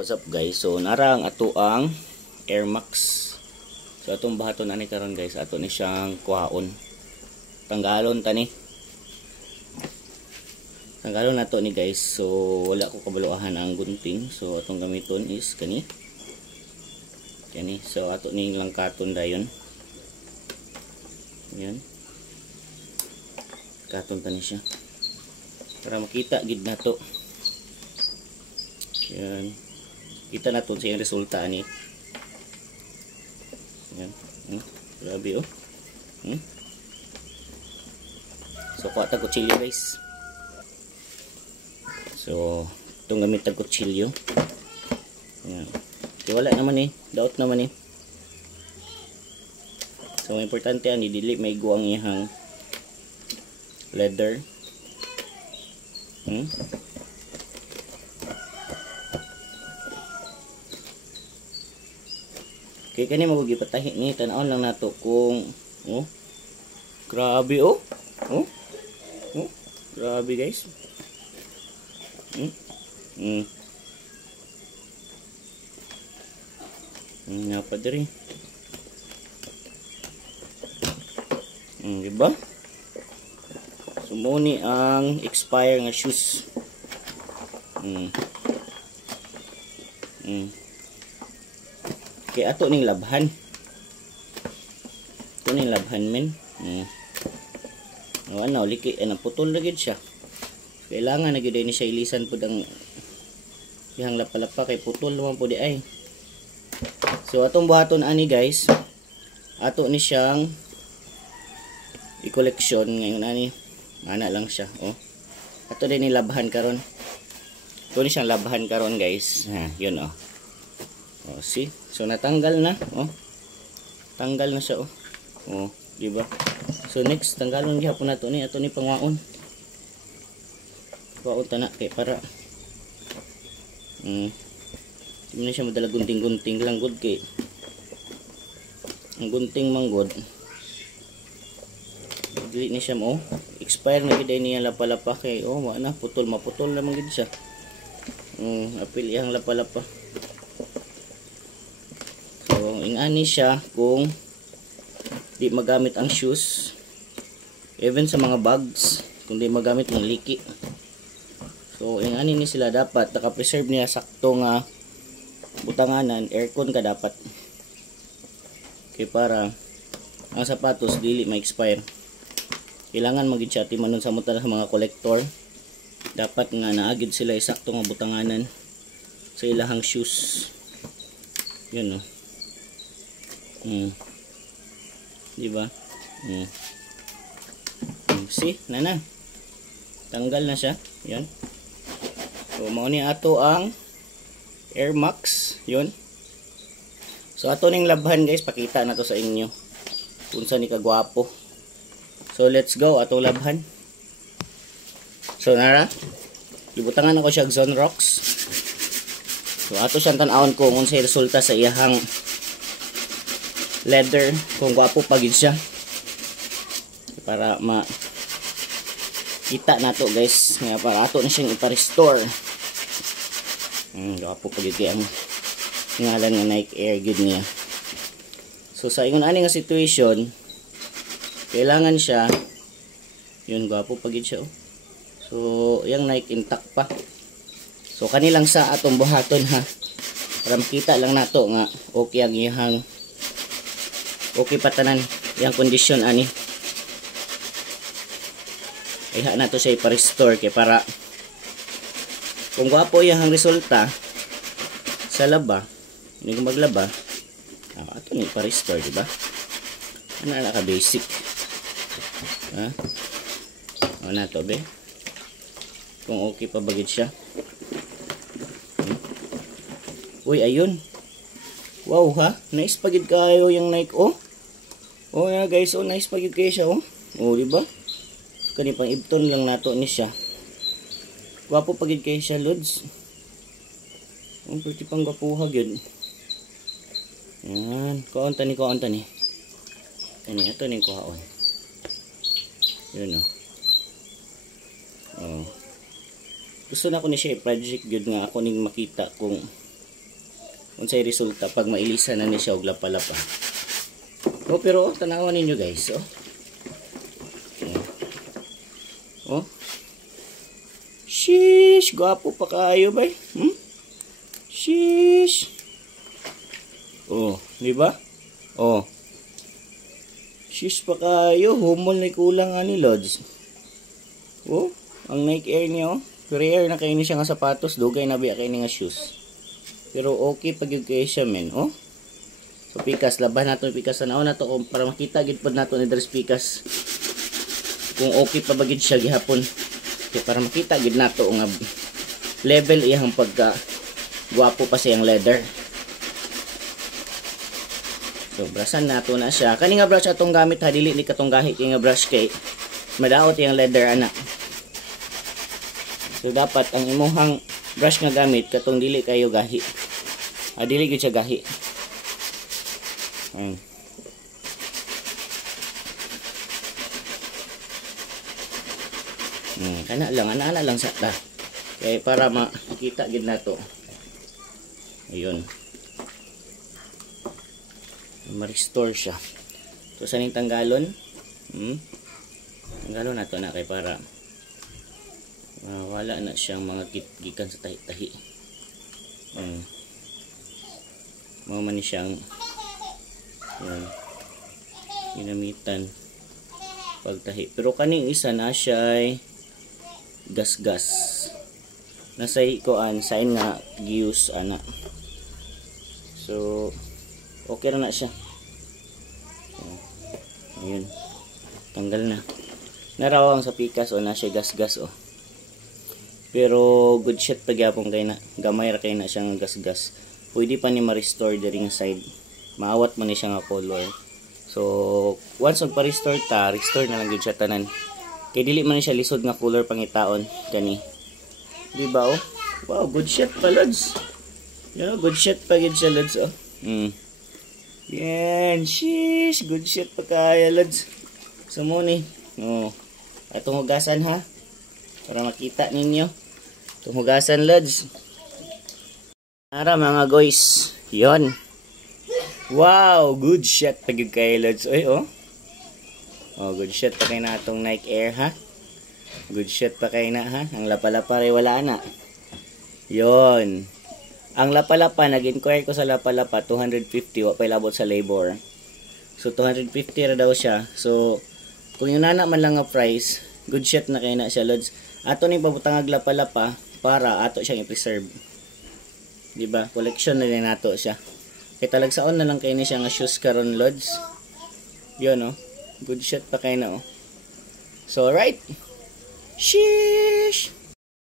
What's up guys? So narang ato ang Air Max. So atong bahaton ani karon guys, ato ni siyang kuhaon. Tanggalon tani. Tanggalon nato ni guys. So wala ko kabaluahan ang gunting. So atong gamiton is kani. Kani. So ato ning langkaton dayon. Yan. Katon tani siya. Para makita gid nato. Yan. Kita natin sa yung resulta ni. Yan. Grabe oh. So kuha tag kutsilyo guys. So itong gamit tag kutsilyo. Yan. Okay, wala naman eh. Daot naman eh. So importante yan. Dili may guwang ihang leather. Okay, kani magugipatahi ni tan-aon lang nato kung grabe grabe guys. Napa diri. Diba? Sumuni ang expire nga shoes. Kaya ato ning labhan. Ito ning labhan men. Ano, liki, naputol na gid siya. Kailangan na gid ni siya ilisan pud ang ihang lapalapa kay putol naman pud ay. So atong buhaton ani guys. Ato ni siyang i-collection ngayon ani. Ana lang siya, oh. Ato din ni labhan karon. Ito ni siyang labhan karon guys. Yun oh. Oh, see? So natanggal na, oh. Tanggal na siya, oh. Oh, di ba? So next tanggalon gyapon nato ni ato ni pangwaon. Waon ta na kay para di na siya madala gunting-gunting lang gud kay ang gunting manggod. Dili ni siya mo, expire na gid niya lapalapa kay wa na putol maputol na man gid siya. Apil iyang lapalapa. So, ingani siya kung di magamit ang shoes. Even sa mga bags, kung di magamit ng liki. So, ingani ni sila dapat naka-preserve niya sakto nga butanganan, aircon ka dapat. Okay, para ang sapatos dili ma-expire. Kailangan magid siya timanon sa muta sa mga collector. Dapat nga naagid sila isakto nga butanganan sa ilahang shoes. Yun oh. Diba? See, nana. Tanggal na siya. Yan. So mao ni ato ang Air Max, yun. So ato ning labhan guys, pakita na to sa inyo. Kung saan ni kagwapo. So let's go ato labhan. So nara, ibutangan ako siya Zone Rocks. So ato siyang tan-awon ko kung sa resulta sa iyahang leather, kung gwapo pagid siya. Para kita na to guys, nga para ato na siyang ipa-restore. Gwapo pagid kay ang ngalan nga Nike Air gud niya. So sa ingon ani nga situation, kailangan siya yun, gwapo pagid siya oh. So yang Nike intact pa. So kanilang sa atong buhaton ha, para makita lang nato nga okay ang iyang okay patanan yung kondisyon ani. Iha na to siya ipa-restore kay para kung gwapo yung resulta sa laba, hindi ko maglaba, ato ni ipa-restore, diba? Ano na ka basic ha? Ano na to be? Kung okay pa bagid siya. Uy, ayun. Wow ha, nice pagid kayo yung Nike oh. Oh yeah, guys, oh nice pagid kayo siya oh. Oh, di ba? Kani pang ibton lang nato ni siya. Gwapo pagid kayo siya, lods. Oh, pretty pang gwapuha gyud. Yan, kaunta ni. Kani ato ning kuhaon. Yun oh. Oh. Gusto na ko ni siya i-project gyud nga ako ning makita kung unsay resulta pag mailisa na ni siya og lapalapa. Oh, pero tanawan ninyo guys, oh. Oh. Sheesh, gwapo pa kayo bay. Sheesh. Oh, di ba? Oh. Sheesh pa kayo, humol na kulang ani Lods. Oh, ang Nike Air niya oh. Career na kayo ni siya nga sapatos, dugay na biya kayo ni nga shoes. Pero okay pag yung kayo siya men, oh. So pikas, laban nato yung pikas na na to para makita gid pod nato ni Dres pikas. Kung okay pa bagid siya gihapon. Okay, para makita gid nato nga level iyang pagka guwapo pa siyang leather. So brasan nato na siya. Kani nga brush atong gamit ha, dili ni katong gahi kay nga brush kay madaot iyang leather ana. So dapat ang imuhang brush nga gamit katong dili kayo gahi. Dili gyud siya gahi. Ayun. Kana lang sa ta. Kay para makita gid nato. Ayun. Ma-restore siya. So saning tanggalon? Tanggalon nato na kay para wala na siyang mga gikan sa tahi-tahi. Mga man siyang ginamitan pagtahi. Pero kaning isa na siya ay gas-gas. Nasa ikoan sign nga giuse ana. So okay na siya. Ayun. Tanggal na. Narawang sa pikas o na siya gas-gas oh. Pero good shit pagyapon kay na gamay ra kay na siyang gas-gas. Pwede pa ni ma-restore diri nga side. Maawat man ni siya nga color. So once pa-restore ta, restore na lang gyud siya tanan. Kay dili man ni siya lisod nga color pangitaon kani. Di ba oh? Wow, good shit pa Lods. You know, good shit pa gyud siya Lods oh. Yan, sheesh, good shit pa kaya Lods. So mo ni. Oh. Atong hugasan ha. Para makita ninyo. Tumugasan Lods. Ara mga guys. Yon. Wow, good shot pa gyud kay Lods. Oy oh. Oh, good shot pa kay na atong Nike Air ha. Good shot pa kay na ha. Ang lapalapa ray wala na. Yon. Ang lapalapa nag-inquire ko sa lapalapa 250 wa pay labot sa labor. So 250 ra daw siya. So kung yung nana man lang nga price, good shot na kay na siya Lods. Ato ni pabutang lapalapa para ato siyang i-preserve. Di ba? Collection na din nato siya. Kay talagsaon na lang kay ni siya nga shoes karon Lods. Yun oh. Good shot pa kay na oh. So right. Sheesh.